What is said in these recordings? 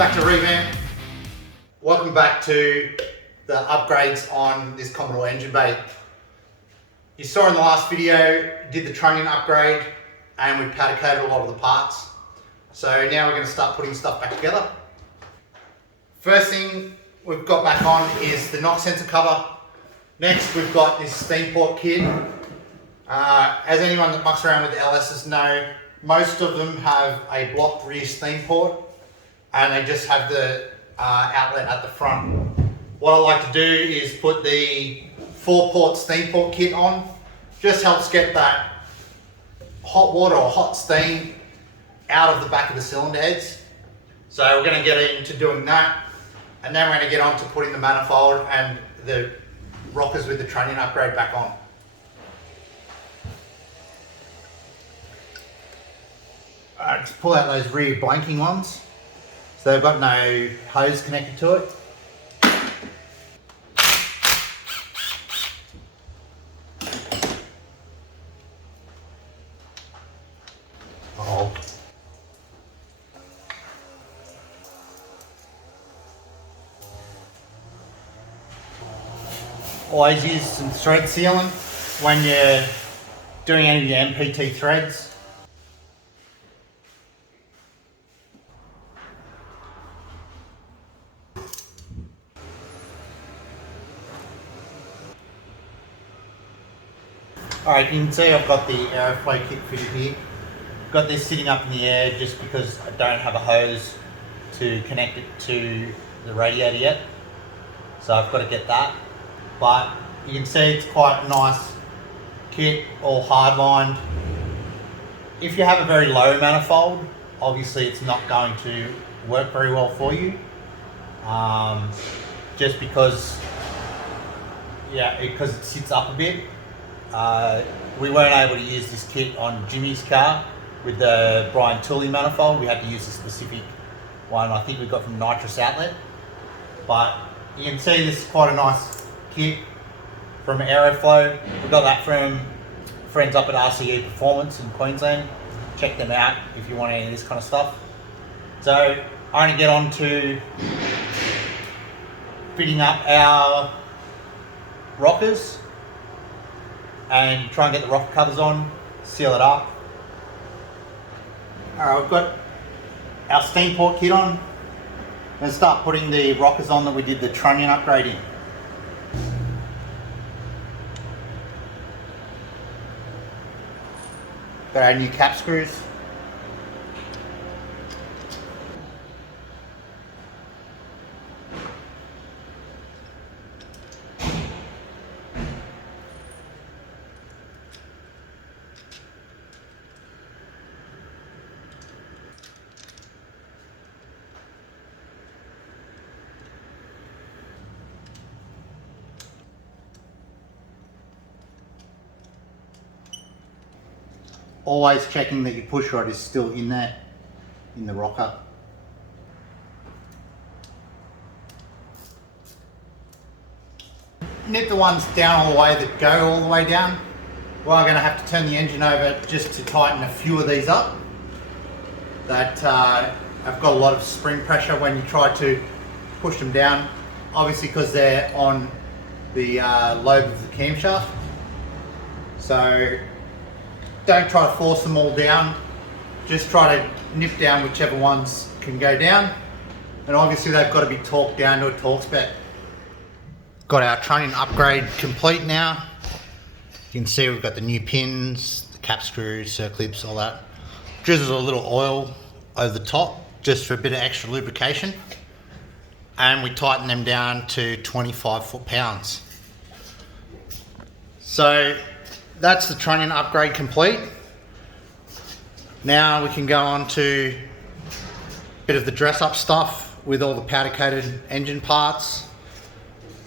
back to Revamp. Welcome back to the upgrades on this Commodore engine bay. You saw in the last video, did the trunnion upgrade and we powder coated a lot of the parts. So now we're going to start putting stuff back together. First thing we've got back on is the knock sensor cover. Next we've got this steam port kit. As anyone that mucks around with LSs know, most of them have a blocked rear steam port and they just have the outlet at the front. What I like to do is put the 4-port steam port kit on. Just helps get that hot water or hot steam out of the back of the cylinder heads. So we're going to get into doing that, and then we're going to get on to putting the manifold and the rockers with the trunnion upgrade back on. Just pull out those rear blanking ones. So they've got no hose connected to it. Oh. Always use some thread sealant when you're doing any of your PT threads. Alright, you can see I've got the aeroflow kit fitted here. Got this sitting up in the air just because I don't have a hose to connect it to the radiator yet. So I've got to get that. But you can see it's quite a nice kit, all hardlined. If you have a very low manifold, obviously it's not going to work very well for you. Just because it sits up a bit. We weren't able to use this kit on Jimmy's car with the Brian Tooley manifold. We had to use a specific one I think we got from Nitrous Outlet. But you can see this is quite a nice kit from Aeroflow. We got that from friends up at RCE Performance in Queensland. Check them out if you want any of this kind of stuff. So I'm going to get on to fitting up our rockers and try and get the rocker covers on, seal it up. Alright, we've got our steam port kit on. I'm going to start putting the rockers on that we did the trunnion upgrade in. Got our new cap screws. Always checking that your push rod is still in there, in the rocker. Nip the ones down all the way that go all the way down. Well, I'm going to have to turn the engine over just to tighten a few of these up. That have got a lot of spring pressure when you try to push them down. Obviously because they're on the lobe of the camshaft. So don't try to force them all down, just try to nip down whichever ones can go down, and obviously they've got to be torqued down to a torque spec. Got our trunnion upgrade complete now. You can see we've got the new pins, the cap screws, circlips, all that. Drizzle a little oil over the top just for a bit of extra lubrication, and we tighten them down to 25 foot-pounds. So that's the trunnion upgrade complete. Now we can go on to a bit of the dress up stuff with all the powder coated engine parts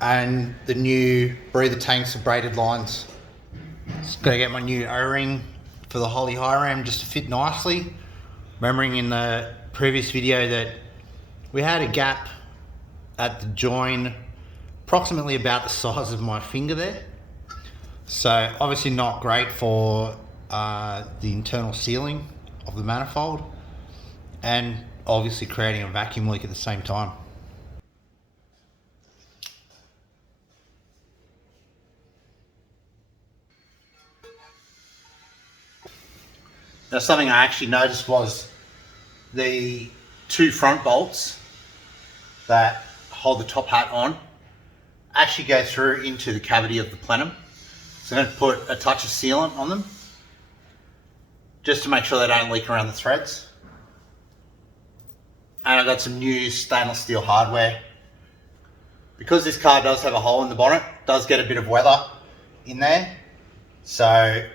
and the new breather tanks and braided lines. Just got to get my new O-ring for the Holley high ram just to fit nicely. Remembering in the previous video that we had a gap at the join approximately about the size of my finger there. So obviously not great for the internal sealing of the manifold, and obviously creating a vacuum leak at the same time. Now, something I actually noticed was the two front bolts that hold the top hat on actually go through into the cavity of the plenum. So I'm going to put a touch of sealant on them just to make sure they don't leak around the threads. And I've got some new stainless steel hardware. Because this car does have a hole in the bonnet, it does get a bit of weather in there. So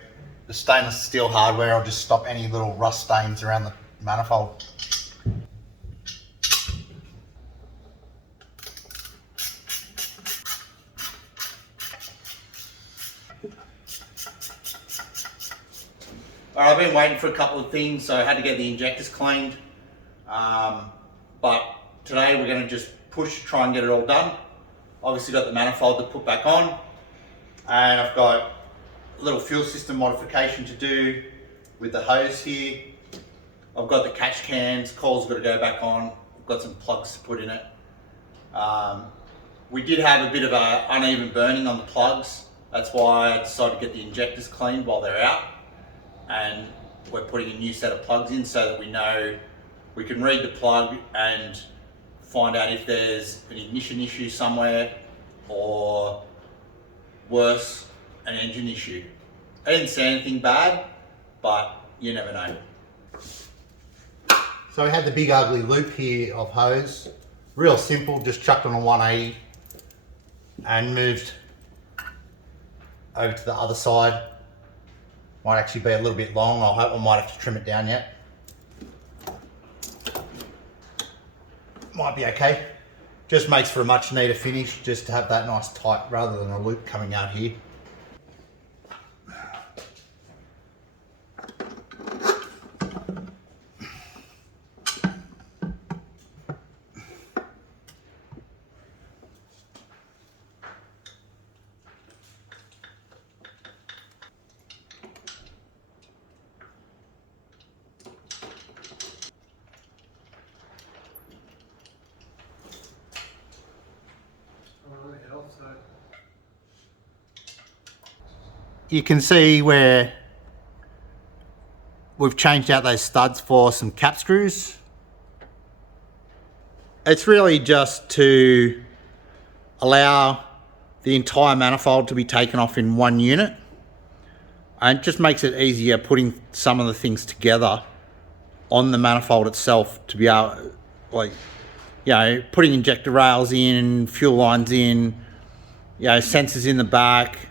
the stainless steel hardware will just stop any little rust stains around the manifold. Alright, I've been waiting for a couple of things, so I had to get the injectors cleaned. But today we're going to just push to try and get it all done. Obviously got the manifold to put back on, and I've got a little fuel system modification to do with the hose here. I've got the catch cans, coil's got to go back on. I've got some plugs to put in it. We did have a bit of a uneven burning on the plugs. That's why I decided to get the injectors cleaned while they're out. And we're putting a new set of plugs in so that we know we can read the plug and find out if there's an ignition issue somewhere, or worse, an engine issue. I didn't see anything bad, but you never know. So we had the big ugly loop here of hose. Real simple, just chucked on a 180 and moved over to the other side. Might actually be a little bit long. I might have to trim it down yet. Might be okay. Just makes for a much neater finish, just to have that nice tight rather than a loop coming out here. You can see where we've changed out those studs for some cap screws. It's really just to allow the entire manifold to be taken off in one unit, and it just makes it easier putting some of the things together on the manifold itself, to be able, like, you know, putting injector rails in, fuel lines in, you know, sensors in the back.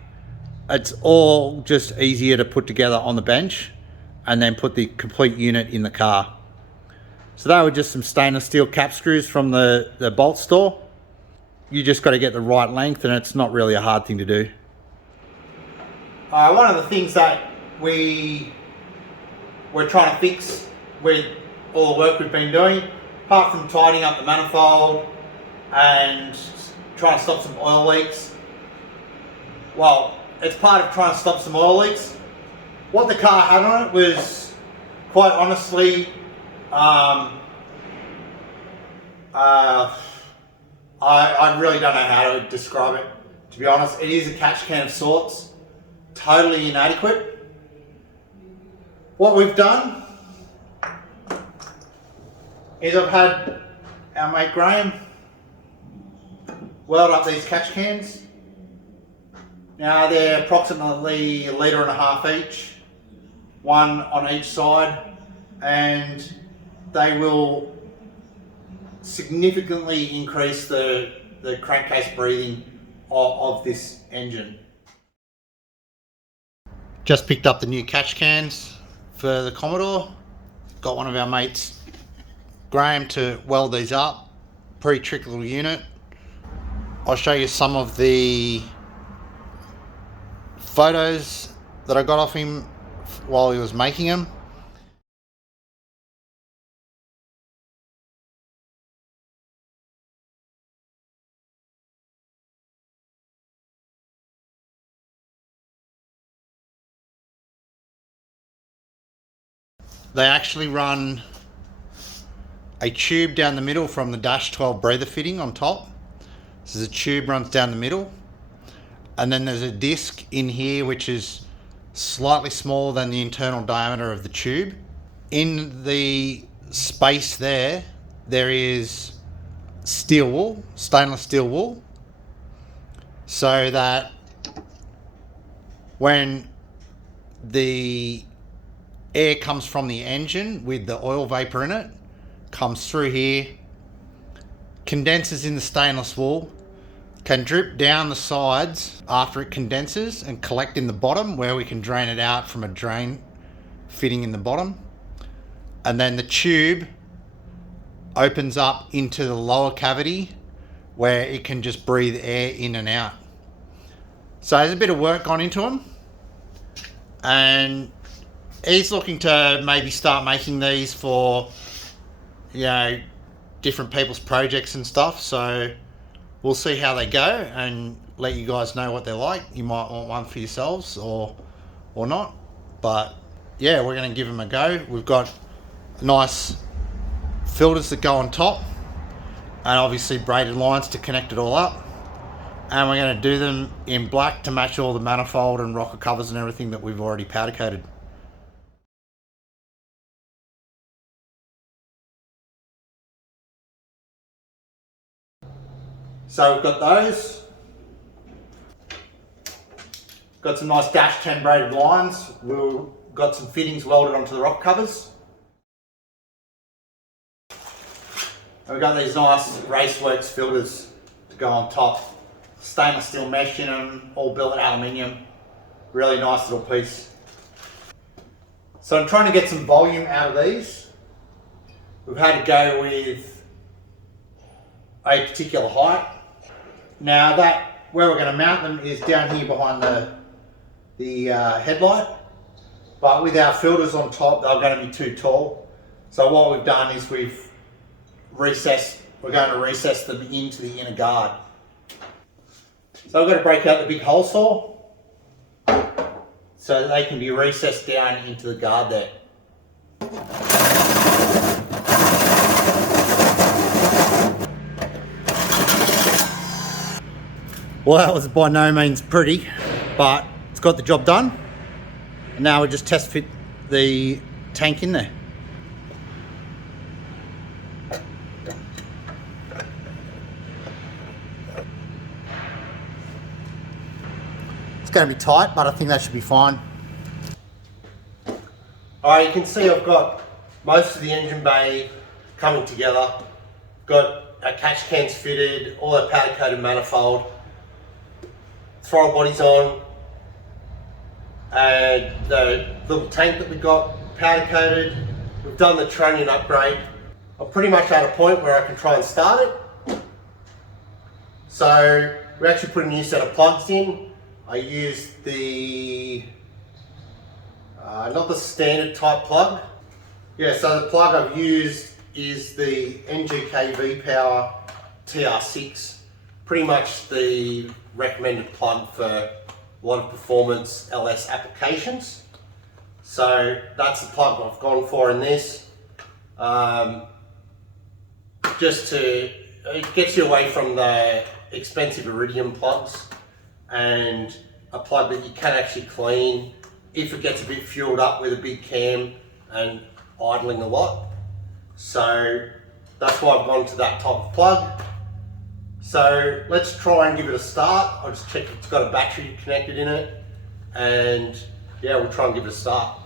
It's all just easier to put together on the bench and then put the complete unit in the car. So they were just some stainless steel cap screws from the bolt store. You just got to get the right length, and it's not really a hard thing to do. One of the things that we're trying to fix with all the work we've been doing, apart from tidying up the manifold and trying to stop some oil leaks, well, it's part of trying to stop some oil leaks. What the car had on it was, quite honestly, I really don't know how to describe it, to be honest. It is a catch can of sorts, totally inadequate. What we've done is I've had our mate Graham weld up these catch cans. Now they're approximately 1.5 litres each, one on each side, and they will significantly increase the crankcase breathing of this engine. Just picked up the new catch cans for the Commodore. Got one of our mates, Graham, to weld these up. Pretty tricky little unit. I'll show you some of the photos that I got off him while he was making them. They actually run a tube down the middle from the dash 12 breather fitting on top. So the tube runs down the middle, and then there's a disc in here which is slightly smaller than the internal diameter of the tube. In the space there is steel wool, stainless steel wool, so that when the air comes from the engine with the oil vapor in it, comes through here, condenses in the stainless wool, can drip down the sides after it condenses and collect in the bottom where we can drain it out from a drain fitting in the bottom. And then the tube opens up into the lower cavity where it can just breathe air in and out. So there's a bit of work gone into them, and he's looking to maybe start making these for, you know, different people's projects and stuff. So we'll see how they go and let you guys know what they're like. You might want one for yourselves or not, but yeah, we're going to give them a go. We've got nice filters that go on top, and obviously braided lines to connect it all up, and we're going to do them in black to match all the manifold and rocker covers and everything that we've already powder coated. So we've got those. Got some nice dash 10 braided lines. We've got some fittings welded onto the rock covers. And we've got these nice Raceworks filters to go on top. Stainless steel mesh in them, all billet aluminium. Really nice little piece. So I'm trying to get some volume out of these. We've had to go with a particular height. Now that where we're going to mount them is down here behind the headlight, but with our filters on top they're going to be too tall. So what we've done is we're going to recess them into the inner guard. So we're going to break out the big hole saw so that they can be recessed down into the guard there. Well, that was by no means pretty, but it's got the job done. And now we just test fit the tank in there. It's going to be tight, but I think that should be fine. Alright, you can see I've got most of the engine bay coming together. Got our catch cans fitted, all our powder coated manifold. Throttle body's on, and the little tank that we got powder coated. We've done the Trunnion upgrade. I'm pretty much at a point where I can try and start it. So we actually put a new set of plugs in. I used the, not the standard type plug. Yeah, so the plug I've used is the NGK V-Power TR6. Pretty much the recommended plug for a lot of performance LS applications. So that's the plug I've gone for in this. It gets you away from the expensive iridium plugs, and a plug that you can actually clean if it gets a bit fueled up with a big cam and idling a lot. So that's why I've gone to that type of plug. So let's try and give it a start. I'll just check if it's got a battery connected in it, and yeah, we'll try and give it a start.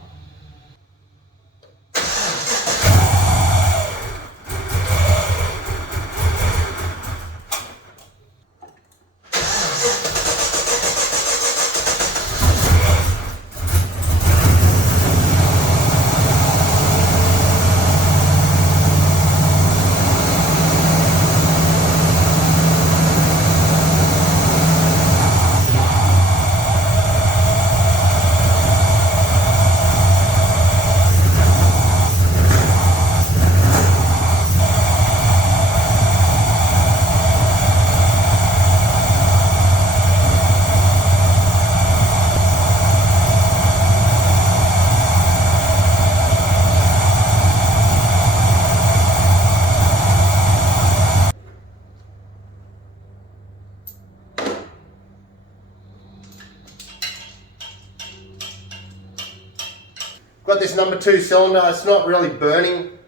got this number 2 cylinder. It's not really burning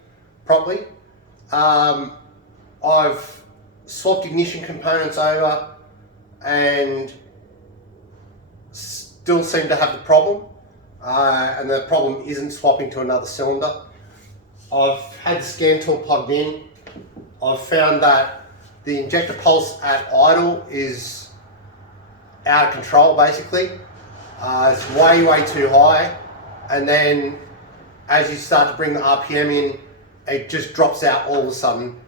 properly. I've swapped ignition components over and still seem to have the problem. And the problem isn't swapping to another cylinder. I've had the scan tool plugged in. I've found that the injector pulse at idle is out of control basically. It's way too high, and then as you start to bring the RPM in, it just drops out all of a sudden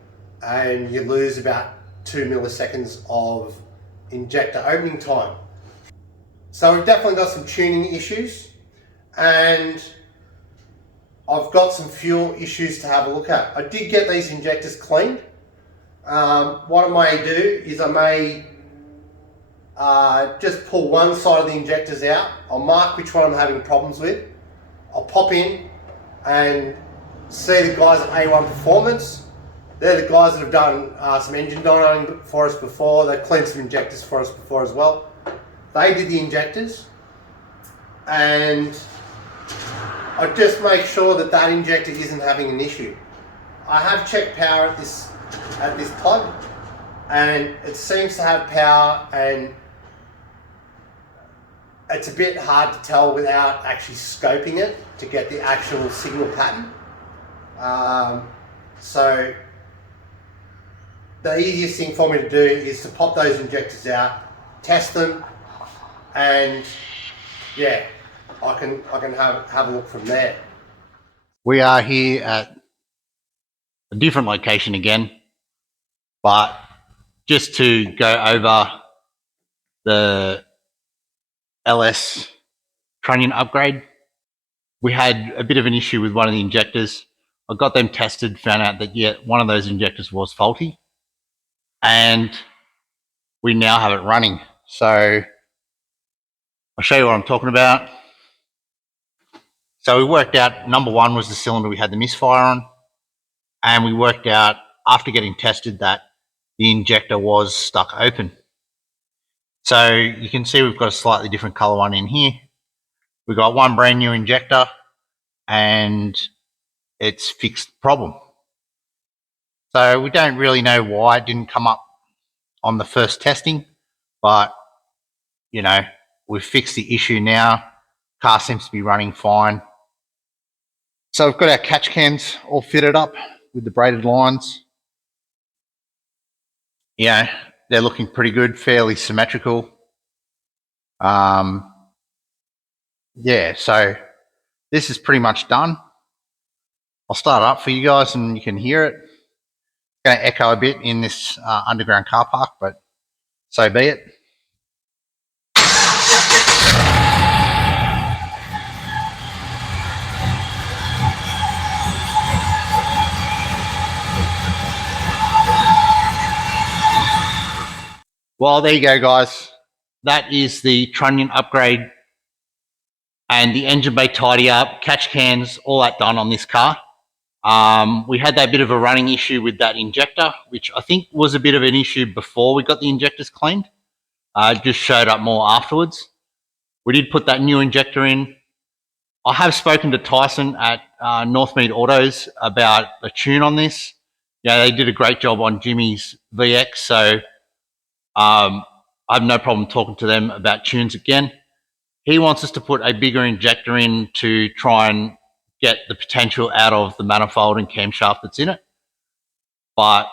and you lose about 2 milliseconds of injector opening time. So we've definitely got some tuning issues, and I've got some fuel issues to have a look at. I did get these injectors cleaned. What I may do is I may just pull one side of the injectors out. I'll mark which one I'm having problems with. I'll pop in and see the guys at A1 Performance. They're the guys that have done some engine dynoing for us before. They've cleaned some injectors for us before as well. They did the injectors, and I just make sure that that injector isn't having an issue. I have checked power at this plug, and it seems to have power, and it's a bit hard to tell without actually scoping it to get the actual signal pattern. So the easiest thing for me to do is to pop those injectors out, test them, and yeah, I can have a look from there. We are here at a different location again, but just to go over the LS Trunnion upgrade. We had a bit of an issue with one of the injectors. I got them tested, found out that one of those injectors was faulty, and we now have it running. So I'll show you what I'm talking about. So we worked out number 1 was the cylinder we had the misfire on, and we worked out after getting tested that the injector was stuck open. So you can see we've got a slightly different color one in here. We've got one brand new injector, and it's fixed the problem. So we don't really know why it didn't come up on the first testing, but you know, we've fixed the issue now. Car seems to be running fine. So we've got our catch cans all fitted up with the braided lines. Yeah, they're looking pretty good, fairly symmetrical. Yeah, so this is pretty much done. I'll start it up for you guys and you can hear it. It's going to echo a bit in this underground car park, but so be it. Well, there you go, guys. That is the Trunnion upgrade, and the engine bay tidy up, catch cans, all that done on this car. We had that bit of a running issue with that injector, which I think was a bit of an issue before we got the injectors cleaned. It just showed up more afterwards. We did put that new injector in. I have spoken to Tyson at Northmead Autos about a tune on this. Yeah, they did a great job on Jimmy's VX, so I have no problem talking to them about tunes again. He wants us to put a bigger injector in to try and get the potential out of the manifold and camshaft that's in it. But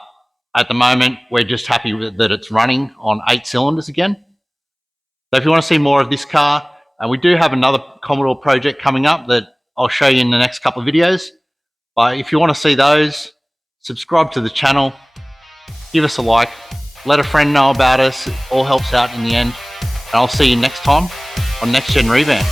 at the moment, we're just happy that it's running on 8 cylinders again. So if you want to see more of this car, and we do have another Commodore project coming up that I'll show you in the next couple of videos. But if you want to see those, subscribe to the channel, give us a like, let a friend know about us. It all helps out in the end. And I'll see you next time on Next Gen Revamp.